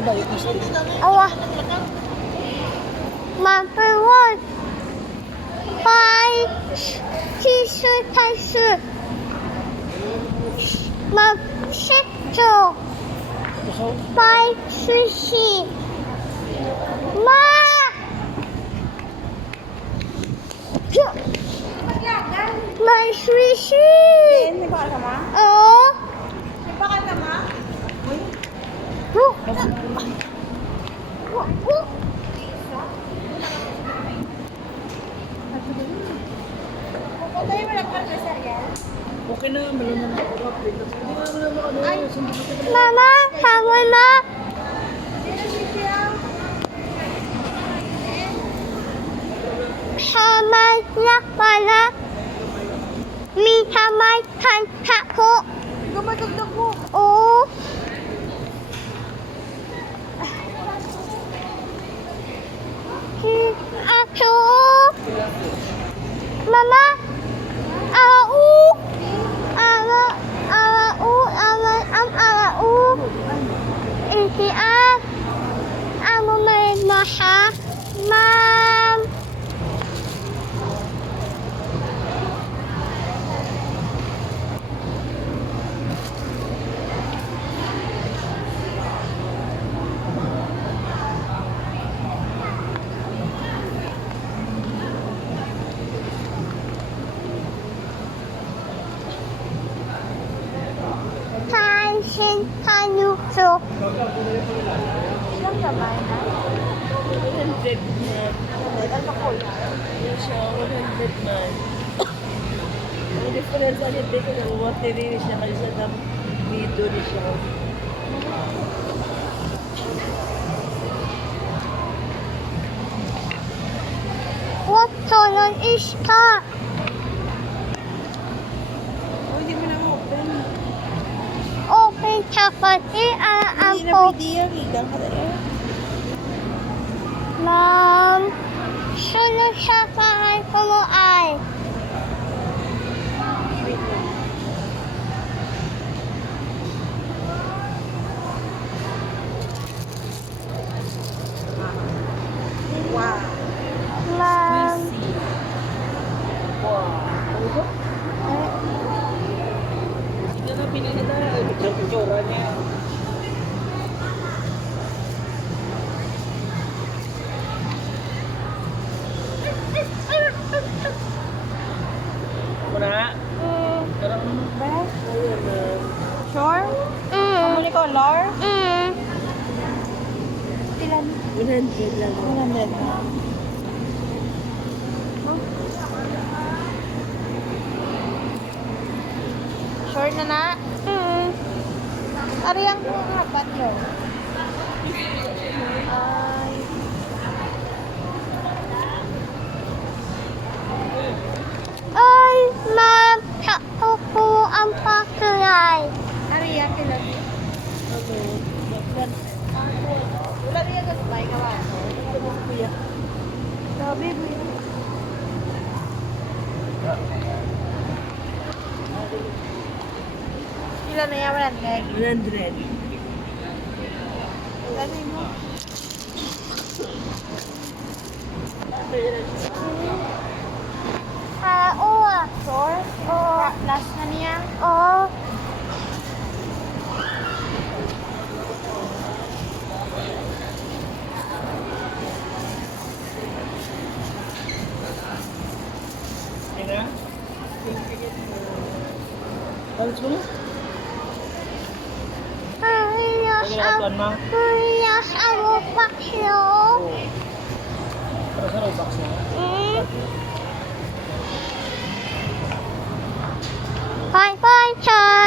na ba yung steak? Awa. Number one. Five. Tissue tissue. Shito. Pusaw? Five sushi. Ma! My sushi. Nagpakal ka ma? Oh. Nagpakal ka ma? Oh. Pagkatayo mo nagpakal ka sir yan? Okay na, malaman ako. Hindi na naman ano. Mama, sama na. Sino si Pia? Sama na pala. May kamay kanta ko. Gumatugtog mo. Oh. Ako. Mama. Au. Au. Itian. Ano may maha? Ma'am. Tansin kanuso. Ilang kamay na? 100 na. Ano pa ko yan? Yan siya, 100 na. Ang difference niya, hindi ko na water rin siya kasi sa dito rin siya. What color is that? Oh, hindi mo na open. Open kapati ang Hindi na po. pwede yan. Higang ka na yan. Ma'am, sunod sa bahay ko mo ay. Wow. Ma'am, Hindi na pinili na. Picture niya. Muna. Karang Ba? ayun na. Sure? Kamuli ko, Lor? Ilan? 100 lang. 100 na. Sure na na? Ari ang habat nyo. Ay. Ay, ma'am, sakto po ang pakulay. Ari ang kilan. Wala rin yung sabay ka ba? Sabi mo yun. Ilan na yan? 100. 100. Ilan na mo? Oo. Sure? Oo. Last na niya? Oo. Ayun na. Alis mo na? Parehas Ano yung atuan, ma? parehas ang bakyo. Para sa Robux na. Bye bye, Char.